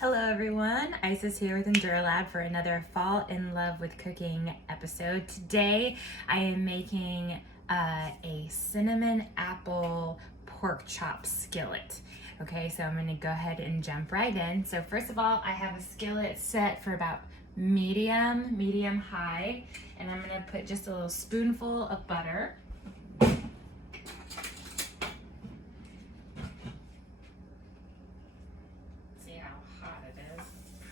Hello everyone, Isis here with EnduraLAB for another Fall in Love with Cooking episode. Today I am making a cinnamon apple pork chop skillet. Okay, so I'm gonna go ahead and jump right in. So first of all, I have a skillet set for about medium high, and I'm gonna put just a little spoonful of butter.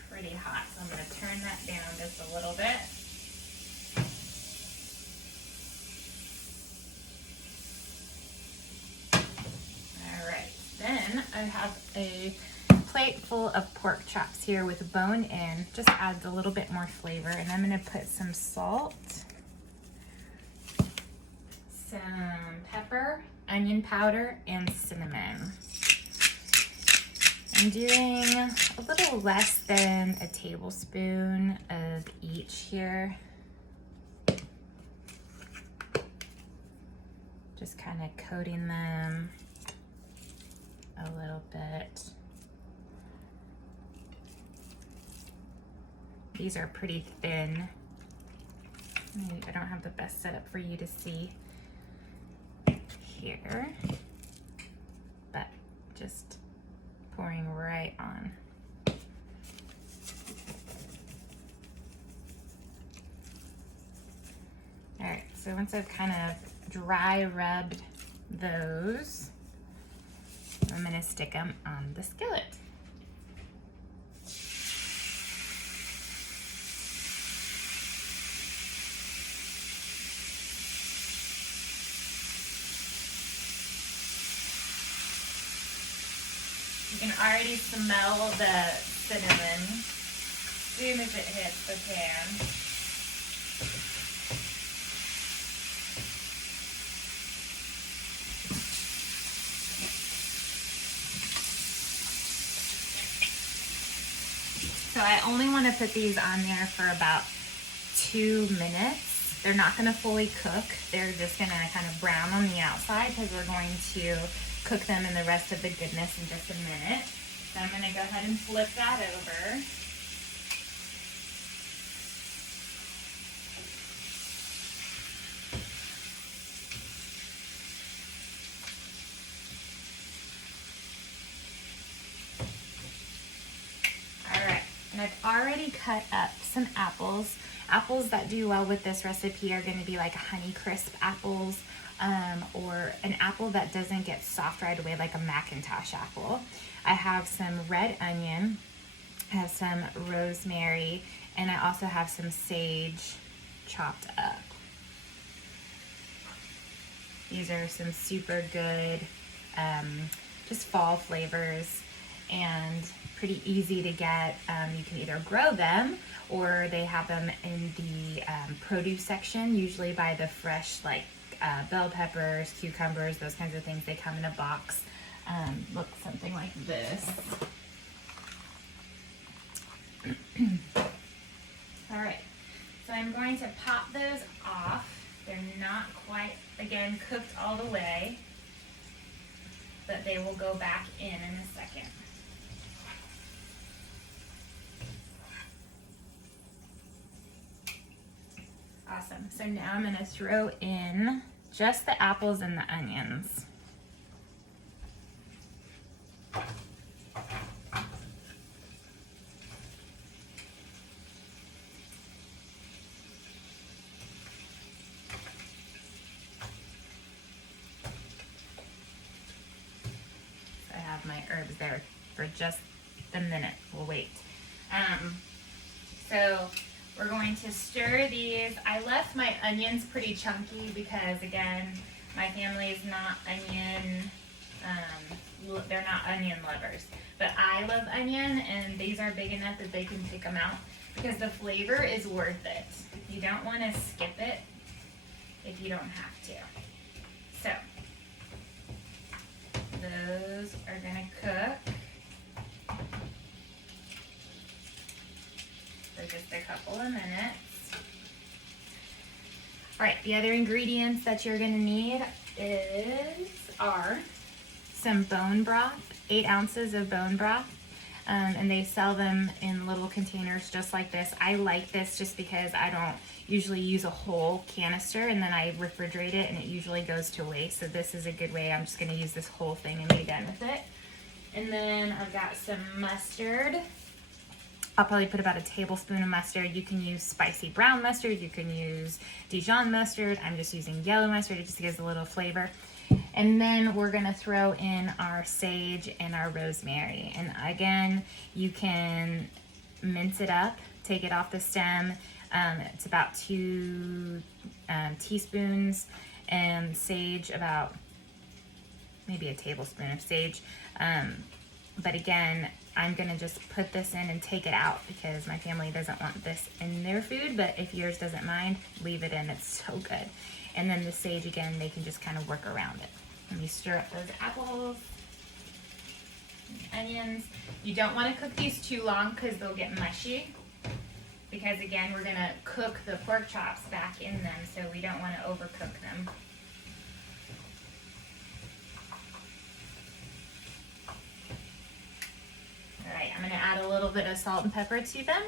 Pretty hot, so I'm going to turn that down just a little bit. All right, then I have a plate full of pork chops here with bone in. Just adds a little bit more flavor, and I'm going to put some salt, some pepper, onion powder, and cinnamon. I'm doing a little less than a tablespoon of each here. Just kind of coating them a little bit. These are pretty thin. I don't have the best setup for you to see here, but just pouring right on. All right, so once I've kind of dry rubbed those, I'm gonna stick them on the skillet. You can already smell the cinnamon as soon as it hits the pan. So I only want to put these on there for about 2 minutes. They're not going to fully cook. They're just going to kind of brown on the outside because we're going to cook them in the rest of the goodness in just a minute. So I'm going to go ahead and flip that over. All right, and I've already cut up some apples. Apples that do well with this recipe are going to be like Honeycrisp apples, or an apple that doesn't get soft right away, like a Macintosh apple. I have some red onion, I have some rosemary, and I also have some sage chopped up. These are some super good, just fall flavors and pretty easy to get. You can either grow them or they have them in the produce section, usually by the fresh, like bell peppers, cucumbers, those kinds of things. They come in a box. Look something like this. All right, so I'm going to pop those off. They're not quite, again, cooked all the way, but they will go back in a second. Awesome, so now I'm gonna throw in just the apples and the onions. I have my herbs there for just a minute. We'll wait. So we're going to stir these. I left my onions pretty chunky because, again, my family is not onion, they're not onion lovers. But I love onion, and these are big enough that they can take them out because the flavor is worth it. You don't want to skip it if you don't have to. So those are going to cook for just a couple of minutes. All right, the other ingredients that you're going to need are some bone broth, 8 ounces of bone broth. and they sell them in little containers just like this. I like this just because I don't usually use a whole canister and then I refrigerate it and it usually goes to waste. So this is a good way. I'm just gonna use this whole thing and be done with it. And then I've got some mustard. I'll probably put about a tablespoon of mustard. You can use spicy brown mustard. You can use Dijon mustard. I'm just using yellow mustard. It just gives a little flavor. And then we're gonna throw in our sage and our rosemary. And again, you can mince it up, take it off the stem. It's about 2 teaspoons, and sage about maybe a tablespoon of sage. But again, I'm gonna just put this in and take it out because my family doesn't want this in their food, but if yours doesn't mind, leave it in, it's so good. And then the sage, again, they can just kind of work around it. Let me stir up those apples, the onions. You don't wanna cook these too long because they'll get mushy. Because again, we're gonna cook the pork chops back in them, so we don't wanna overcook them. All right, I'm gonna add a little bit of salt and pepper to them.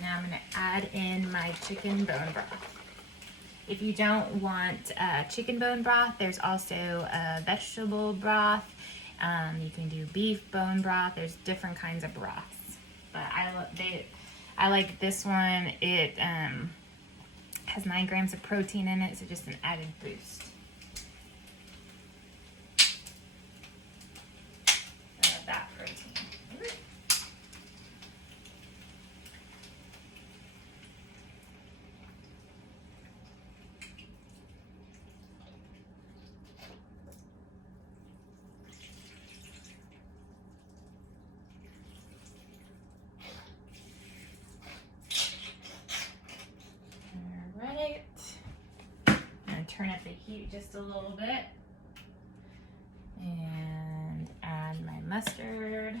Now I'm going to add in my chicken bone broth. If you don't want chicken bone broth, there's also a vegetable broth. You can do beef bone broth. There's different kinds of broths. But I like this one. It has 9 grams of protein in it, so just an added boost. That protein. Turn up the heat just a little bit and add my mustard.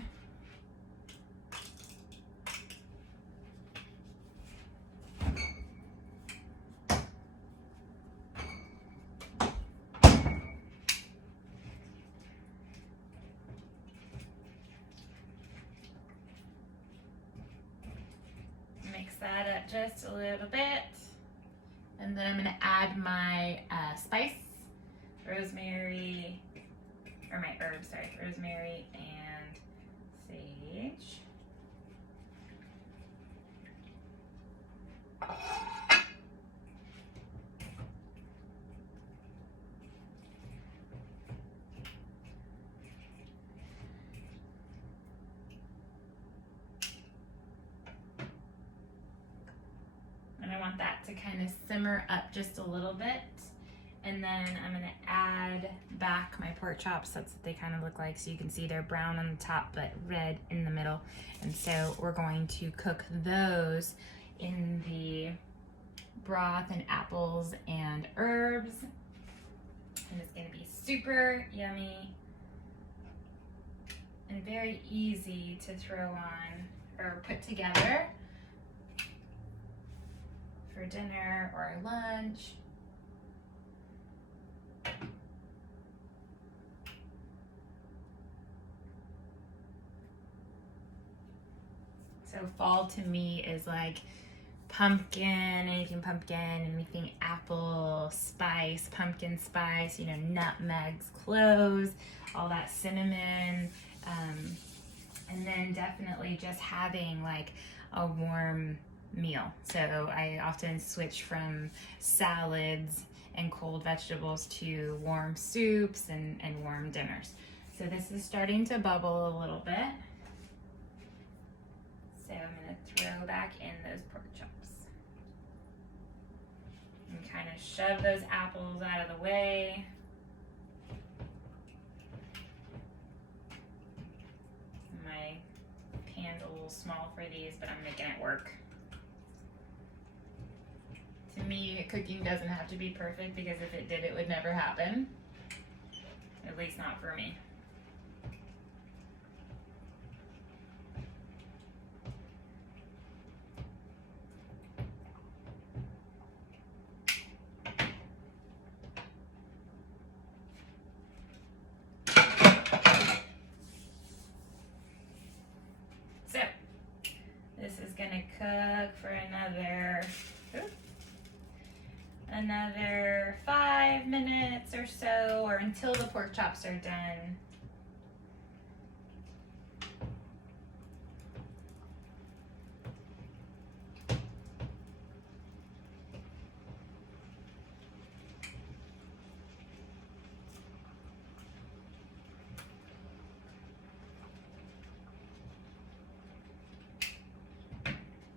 Mix that up just a little bit. And then I'm going to add my spice, rosemary, or my herbs, sorry, rosemary and sage. I want that to kind of simmer up just a little bit. And then I'm gonna add back my pork chops. That's what they kind of look like. So you can see they're brown on the top, but red in the middle. And so we're going to cook those in the broth and apples and herbs. And it's gonna be super yummy and very easy to throw on or put together for dinner or lunch. So fall to me is like pumpkin, anything apple, spice, pumpkin spice, you know, nutmegs, cloves, all that cinnamon. And then definitely just having like a warm meal. So I often switch from salads and cold vegetables to warm soups and warm dinners. So this is starting to bubble a little bit. So I'm going to throw back in those pork chops. And kind of shove those apples out of the way. My pan's a little small for these, but I'm making it work. To me, cooking doesn't have to be perfect, because if it did, it would never happen. At least not for me. So, this is gonna cook for another 5 minutes or so, or until the pork chops are done.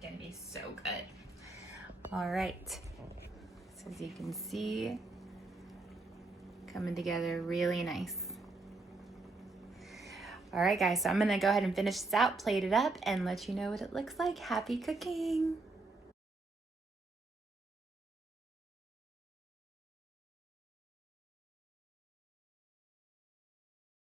Gonna be so good. All right. As you can see, coming together really nice. All right, guys, so I'm gonna go ahead and finish this out, plate it up, and let you know what it looks like. Happy cooking.